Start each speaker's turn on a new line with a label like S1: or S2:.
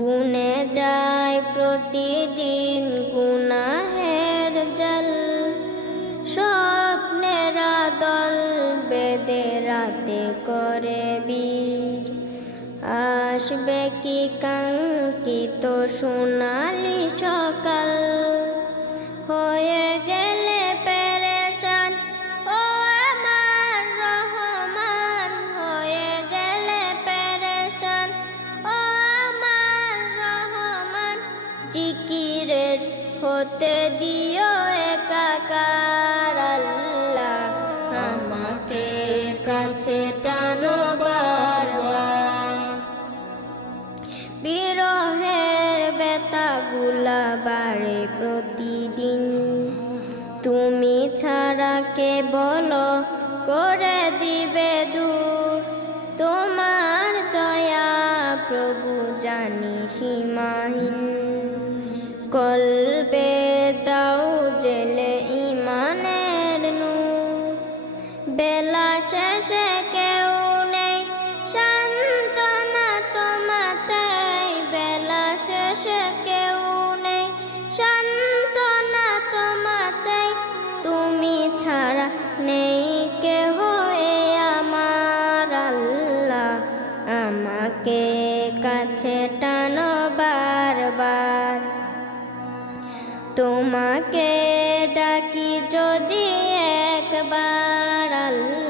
S1: বুনে যায় প্রতিদিন গুনাহের জল। স্বপ্নের দল বেদে রাতে করে বীর। আসবে কি কাঙ্কিত সোনালি সকাল? হতে দিও একাকার আল্লাহ, আমাকে কাছে টানো বারবার। বিরহের বেতাগুলা বাড়ে প্রতিদিন। তুমি ছাড়া কে বলো করে দিবে দূর? তোমার দয়া প্রভু জানি সীমাহীন। কলবে কেউ নেই। বেলা শেষে কেউ নেই। তুমি ছাড়া নেই কেহ আমাকে কাছে টানো বারবার। তোমাকে ডাকি যদি একবার আল্লাহ।